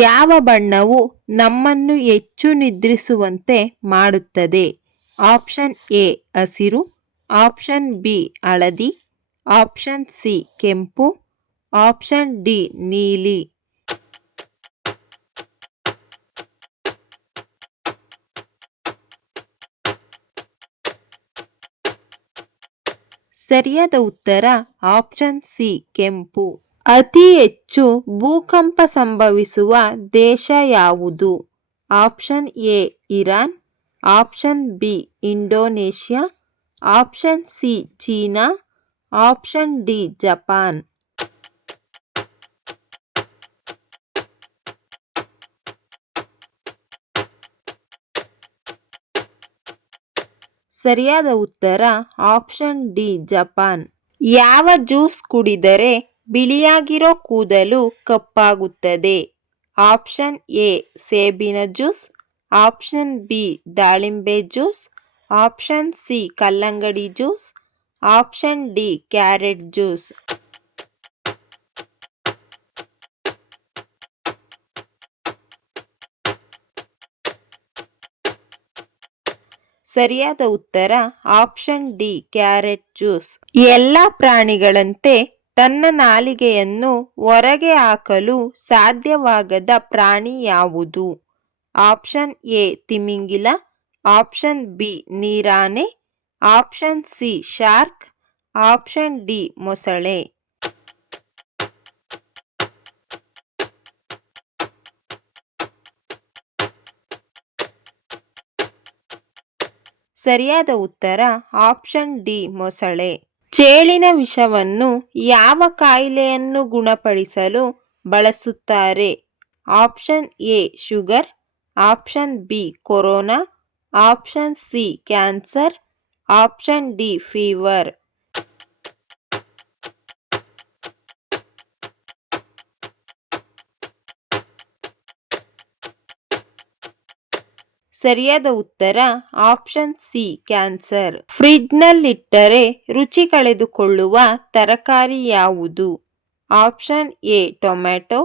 ಯಾವ ಬಣ್ಣವು ನಮ್ಮನ್ನು ಹೆಚ್ಚು ನಿದ್ರಿಸುವಂತೆ ಮಾಡುತ್ತದೆ? ಆಪ್ಷನ್ ಎ ಹಸಿರು, ಆಪ್ಷನ್ ಬಿ ಹಳದಿ, ಆಪ್ಷನ್ ಸಿ ಕೆಂಪು, ಆಪ್ಷನ್ ಡಿ ನೀಲಿ. ಸರಿಯಾದ ಉತ್ತರ ಆಪ್ಷನ್ ಸಿ ಕೆಂಪು. ಅತಿ ಹೆಚ್ಚು ಭೂಕಂಪ ಸಂಭವಿಸುವ ದೇಶ ಯಾವುದು? Option A Iran, option B Indonesia, option C China, option D Japan. ಸರಿಯಾದ ಉತ್ತರ ಆಪ್ಷನ್ ಡಿ ಜಪಾನ್. ಯಾವ ಜ್ಯೂಸ್ ಕುಡಿದರೆ ಬಿಳಿಯಾಗಿರೋ ಕೂದಲು ಕಪ್ಪಾಗುತ್ತದೆ? ಆಪ್ಷನ್ ಎ ಸೇಬಿನ ಜ್ಯೂಸ್, ಆಪ್ಷನ್ ಬಿ ದಾಳಿಂಬೆ ಜ್ಯೂಸ್, ಆಪ್ಷನ್ ಸಿ ಕಲ್ಲಂಗಡಿ juice, option D carrot juice. ಸರಿಯಾದ ಉತ್ತರ ಆಪ್ಷನ್ ಡಿ ಕ್ಯಾರೆಟ್ ಜ್ಯೂಸ್. ಎಲ್ಲ ಪ್ರಾಣಿಗಳಂತೆ ತನ್ನ ನಾಲಿಗೆಯನ್ನು ಹೊರಗೆ ಹಾಕಲು ಸಾಧ್ಯವಾಗದ ಪ್ರಾಣಿ ಯಾವುದು? ಆಪ್ಷನ್ ಎ ತಿಮಿಂಗಿಲ, ಆಪ್ಷನ್ ಬಿ ನೀರಾನೆ, option C shark, option D ಮೊಸಳೆ. ಸರಿಯಾದ ಉತ್ತರ ಆಪ್ಷನ್ ಡಿ ಮೊಸಳೆ. ಚೇಳಿನ ವಿಷವನ್ನು ಯಾವ ಕಾಯಿಲೆಯನ್ನು ಗುಣಪಡಿಸಲು ಬಳಸುತ್ತಾರೆ? Option A sugar, option B corona, option C cancer, option D fever. ಸರಿಯಾದ ಉತ್ತರ ಆಪ್ಷನ್ ಸಿ ಕ್ಯಾನ್ಸರ್. ಫ್ರಿಡ್ಜ್ನಲ್ಲಿಟ್ಟರೆ ರುಚಿ ಕಳೆದುಕೊಳ್ಳುವ ತರಕಾರಿ ಯಾವುದು? Option A tomato,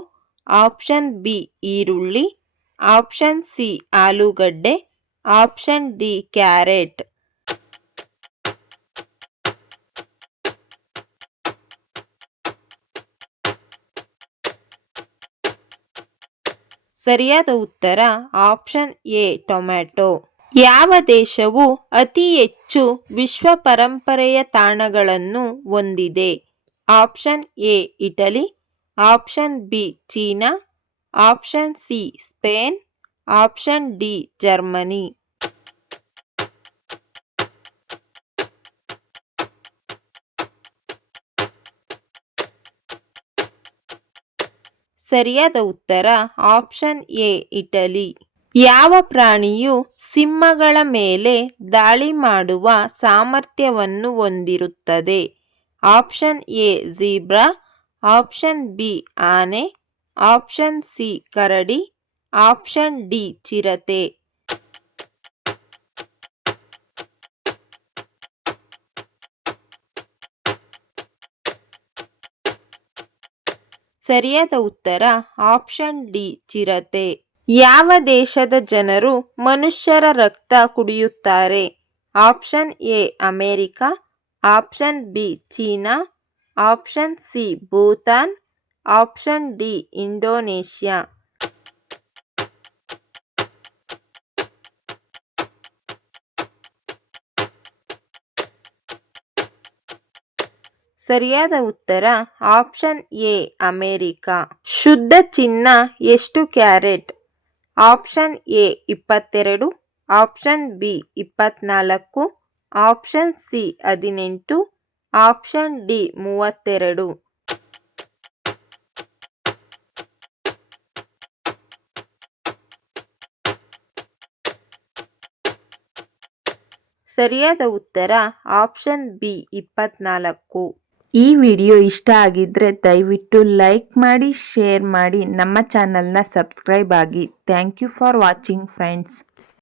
option B ಈರುಳ್ಳಿ, ಆಪ್ಷನ್ ಸಿ ಆಲೂಗಡ್ಡೆ, ಆಪ್ಷನ್ ಡಿ ಕ್ಯಾರೆಟ್. ಸರಿಯಾದ ಉತ್ತರ ಆಪ್ಷನ್ ಎ ಟೊಮ್ಯಾಟೊ. ಯಾವ ದೇಶವು ಅತಿ ಹೆಚ್ಚು ವಿಶ್ವ ಪರಂಪರೆಯ ತಾಣಗಳನ್ನು ಹೊಂದಿದೆ? Option A Italy, option B China, option C Spain, option D Germany. ಸರಿಯಾದ ಉತ್ತರ ಆಪ್ಷನ್ ಎ ಇಟಲಿ. ಯಾವ ಪ್ರಾಣಿಯು ಸಿಂಹಗಳ ಮೇಲೆ ದಾಳಿ ಮಾಡುವ ಸಾಮರ್ಥ್ಯವನ್ನು ಹೊಂದಿರುತ್ತದೆ? Option A zebra, option B ಆನೆ, ಆಪ್ಷನ್ ಸಿ ಕರಡಿ, ಆಪ್ಷನ್ ಡಿ ಚಿರತೆ. ಸರಿಯಾದ ಉತ್ತರ ಆಪ್ಷನ್ ಡಿ ಚಿರತೆ. ಯಾವ ದೇಶದ ಜನರು ಮನುಷ್ಯರ ರಕ್ತ ಕುಡಿಯುತ್ತಾರೆ? Option A America, option B China, option C Bhutan, option D Indonesia. ಸರಿಯಾದ ಉತ್ತರ ಆಪ್ಷನ್ ಎ ಅಮೆರಿಕ. ಶುದ್ಧ ಚಿನ್ನ ಎಷ್ಟು carat? Option A 22, option B 24, option C 18, option D 32. ಸರಿಯಾದ ಉತ್ತರ ಆಪ್ಷನ್ ಬಿ 24. ಈ ವಿಡಿಯೋ ಇಷ್ಟ ಆಗಿದ್ರೆ ದಯವಿಟ್ಟು ಲೈಕ್ ಮಾಡಿ, ಶೇರ್ ಮಾಡಿ, ನಮ್ಮ ಚಾನಲ್ನ ಸಬ್ಸ್ಕ್ರೈಬ್ ಆಗಿ. Thank you for watching friends.